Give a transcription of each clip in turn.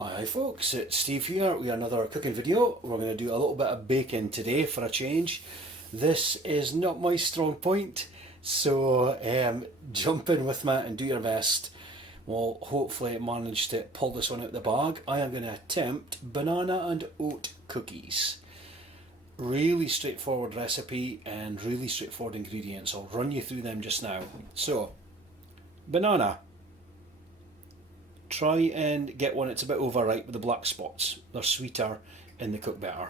Hi folks, it's Steve here with another cooking video. We're going to do a little bit of baking today for a change. This is not my strong point, so jump in with me and do your best. We'll hopefully manage to pull this one out of the bag. I am going to attempt banana and oat cookies. Really straightforward recipe and really straightforward ingredients. I'll run you through them just now. So, banana. Try and get one that's a bit overripe with the black spots. They're sweeter and they cook better.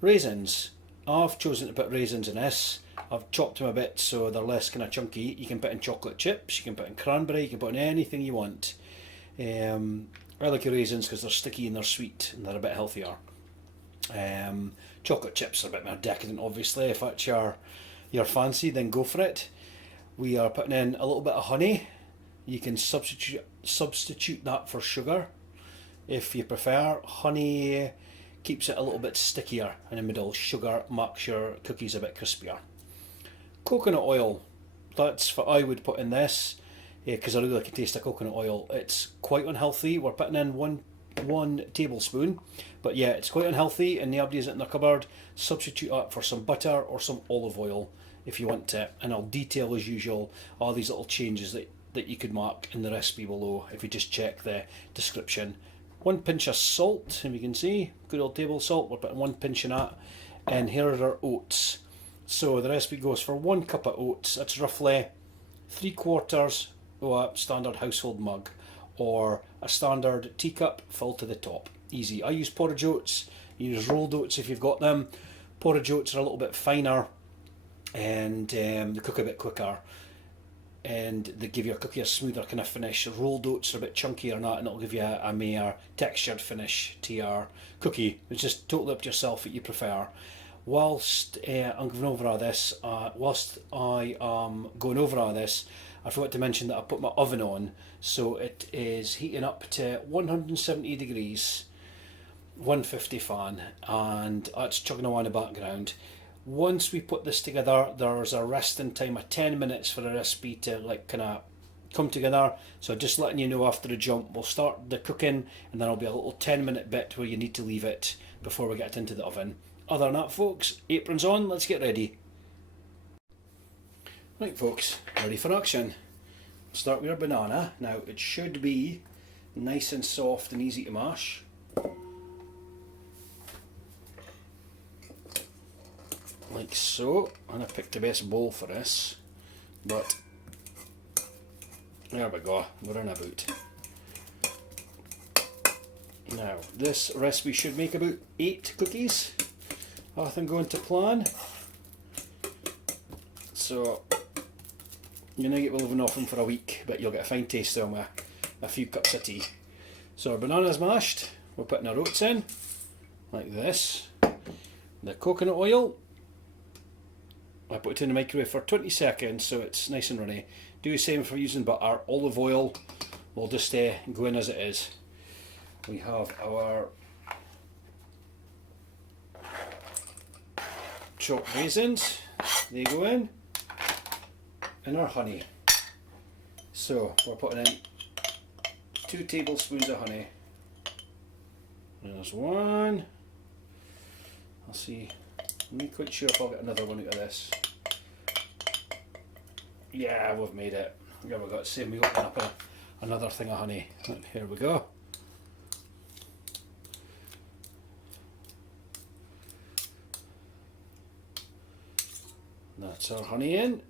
Raisins. I've chosen to put raisins in this. I've chopped them a bit so they're less kind of chunky. You can put in chocolate chips, you can put in cranberry, you can put in anything you want. I like your raisins because they're sticky and they're sweet and they're a bit healthier. Chocolate chips are a bit more decadent, obviously. If that's your fancy, then go for it. We are putting in a little bit of honey. You can substitute that for sugar if you prefer. Honey keeps it a little bit stickier in the middle. Sugar makes your cookies a bit crispier. Coconut oil, that's what I would put in this because I really like the taste of coconut oil. It's quite unhealthy. We're putting in one tablespoon, but yeah, it's quite unhealthy and nobody has it in their cupboard. Substitute that for some butter or some olive oil if you want to, and I'll detail as usual all these little changes that you could mark in the recipe below if you just check the description. 1 pinch of salt, and you can see, good old table salt, we're putting 1 pinch in that. And here are our oats. So the recipe goes for 1 cup of oats, that's roughly 3/4 of a standard household mug, or a standard teacup filled to the top. Easy. I use porridge oats, you use rolled oats if you've got them. Porridge oats are a little bit finer and they cook a bit quicker, and they give your cookie a smoother kind of finish. Rolled oats are a bit chunkier and that, and it'll give you a more textured finish to your cookie. It's just totally up to yourself what you prefer. Whilst I'm going over all this, I forgot to mention that I put my oven on, so it is heating up to 170 degrees, 150 fan, and that's chugging away in the background. Once we put this together, there's a resting time of 10 minutes for the recipe to kind of come together. So just letting you know after the jump, we'll start the cooking and then there'll be a little 10-minute bit where you need to leave it before we get it into the oven. Other than that, folks, aprons on, let's get ready. Right folks, ready for action. Start with our banana. Now it should be nice and soft and easy to mash. Like so, and I picked the best bowl for this, but there we go, we're in about. Now, this recipe should make about 8 cookies, nothing going to plan, so you're going to get living off them for a week, but you'll get a fine taste of them with a few cups of tea. So our banana's mashed, we're putting our oats in, like this, the coconut oil, I put it in the microwave for 20 seconds so it's nice and runny. Do the same for using butter. Olive oil will just go in as it is. We have our chopped raisins, they go in, and our honey. So we're putting in 2 tablespoons of honey. There's one. I'll see. I'm not quite sure if I'll get another one out of this. Yeah, we've made it. Yeah, we've got same. We open up another thing of honey. Here we go. That's our honey in.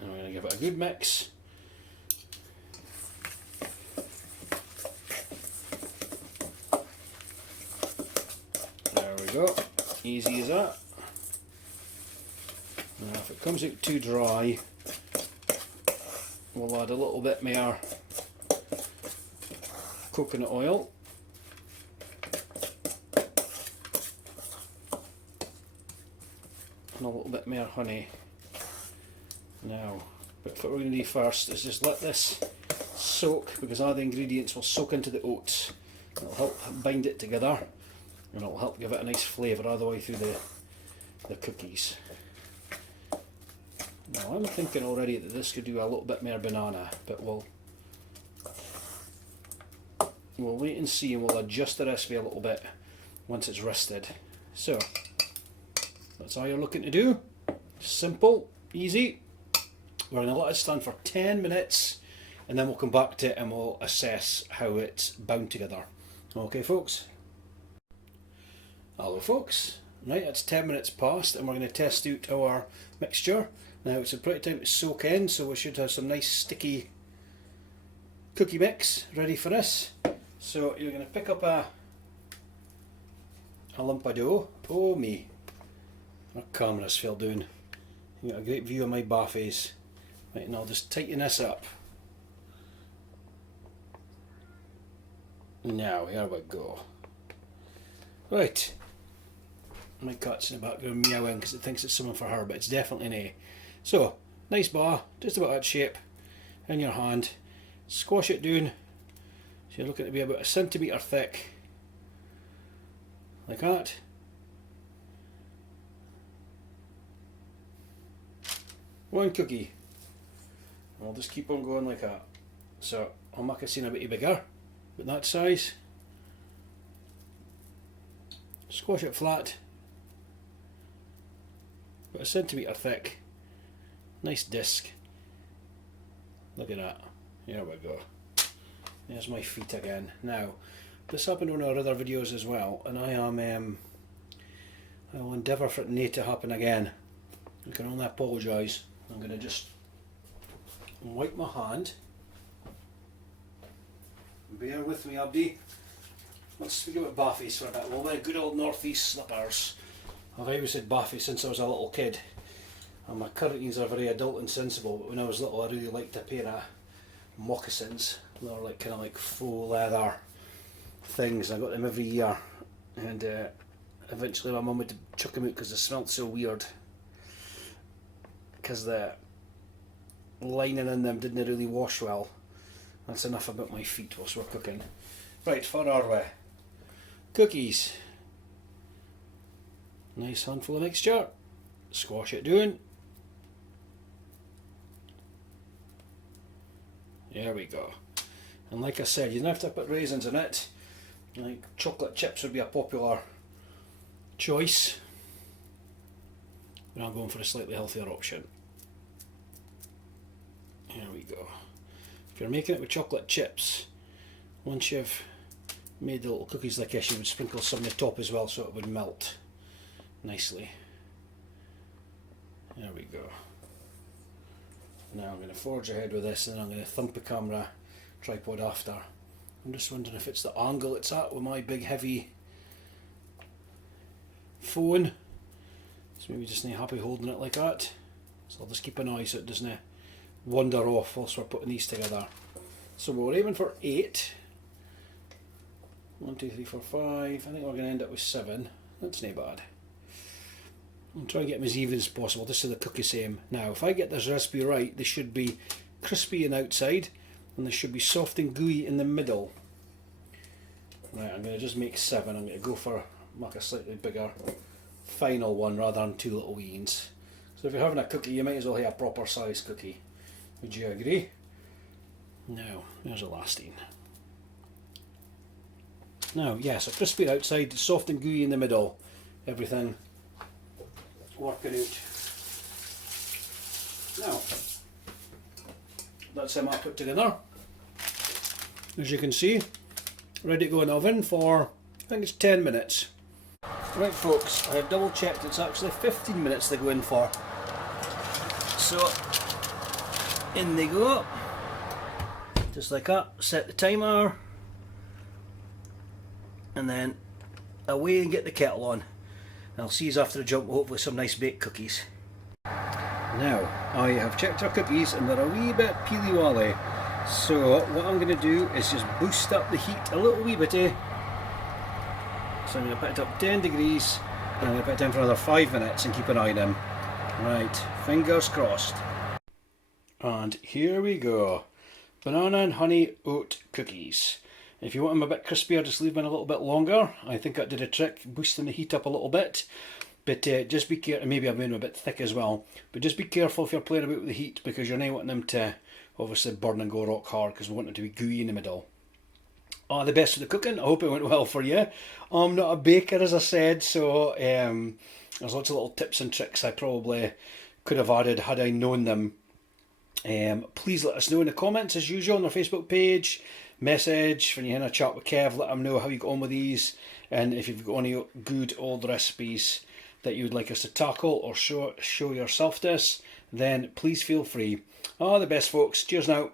And we're going to give it a good mix. There we go, easy as that. Now if it comes out too dry, we'll add a little bit more coconut oil. And a little bit more honey. Now, but what we're going to do first is just let this soak, because all the ingredients will soak into the oats. It'll help bind it together. And it'll help give it a nice flavour all the way through the cookies. Now I'm thinking already that this could do a little bit more banana, but we'll we'll wait and see, and we'll adjust the recipe a little bit once it's rested. So that's all you're looking to do. Simple, easy. We're going to let it stand for 10 minutes and then we'll come back to it and we'll assess how it's bound together. Okay folks? Hello folks. Right, it's 10 minutes past and we're going to test out our mixture. Now it's a pretty time to soak in, so we should have some nice sticky cookie mix ready for us. So you're going to pick up a lump of dough. Oh me, our camera's fell down. You got a great view of my baffies. Right, and I'll just tighten this up. Now, here we go. Right. My cat's in the background meowing because it thinks it's something for her, but it's definitely an A. So, nice bar, just about that shape, in your hand. Squash it down. So you're looking to be about 1 centimetre thick. Like that. One cookie. I'll just keep on going like that. So I'll make it seem a bit bigger, but that size. Squash it flat. About 1 centimetre thick. Nice disc. Look at that. Here we go. There's my feet again. Now, this happened on our other videos as well, and I will endeavour for it not to happen again. I can only apologise. I'm going to just wipe my hand. Bear with me, Abdi. Let's speak about baffies for a bit. Well, my good old northeast slippers. I've always said baffies since I was a little kid. And my current needs are very adult and sensible, but when I was little I really liked a pair of moccasins. They were like kind of like faux leather things. I got them every year. And eventually my mum would chuck them out because they smelled so weird. Because the lining in them didn't really wash well. That's enough about my feet whilst we're cooking. Right, for our way. Cookies. Nice handful of mixture. Squash it down. There we go. And like I said, you don't have to put raisins in it. Like chocolate chips would be a popular choice. But I'm going for a slightly healthier option. There we go. If you're making it with chocolate chips, once you've made the little cookies like this, you would sprinkle some on the top as well so it would melt nicely. There we go. Now I'm going to forge ahead with this and then I'm going to thump the camera tripod after. I'm just wondering if it's the angle it's at with my big heavy phone. So maybe just not happy holding it like that. So I'll just keep an eye so it doesn't wander off whilst we're putting these together. So we're aiming for 8. 1, 2, 3, 4, 5. I think we're going to end up with 7. That's not bad. I'll try and get them as even as possible, just so the cookie's same. Now, if I get this recipe right, they should be crispy on the outside, and they should be soft and gooey in the middle. Right, I'm going to just make 7. I'm going to go for like a slightly bigger final one rather than 2 little weens. So if you're having a cookie, you might as well have a proper size cookie. Would you agree? Now, there's a lasting. Now, yes, a crispy outside, soft and gooey in the middle. Everything working out. Now, that's them all put together. As you can see, ready to go in the oven for, I think it's 10 minutes. Right folks, I have double checked, it's actually 15 minutes they go in for. So, in they go. Just like that, set the timer. And then away and get the kettle on. And I'll see you after the jump with hopefully some nice baked cookies. Now, I have checked our cookies and they're a wee bit peely-wally. So what I'm going to do is just boost up the heat a little wee bitty. So I'm going to put it up 10 degrees and I'm going to put it down for another 5 minutes and keep an eye on them. Right, fingers crossed. And here we go. Banana and honey oat cookies. If you want them a bit crispier, just leave them a little bit longer. I think that did a trick, boosting the heat up a little bit. But just be careful, maybe I've made them a bit thick as well. But just be careful if you're playing about with the heat, because you're not wanting them to obviously burn and go rock hard, because we want them to be gooey in the middle. Oh, the best for the cooking. I hope it went well for you. I'm not a baker, as I said, so there's lots of little tips and tricks I probably could have added had I known them. Please let us know in the comments, as usual, on our Facebook page. Message when you're in a chat with Kev. Let him know how you got on with these, and if you've got any good old recipes that you would like us to tackle or show yourself to us, then please feel free. All the best, folks. Cheers now.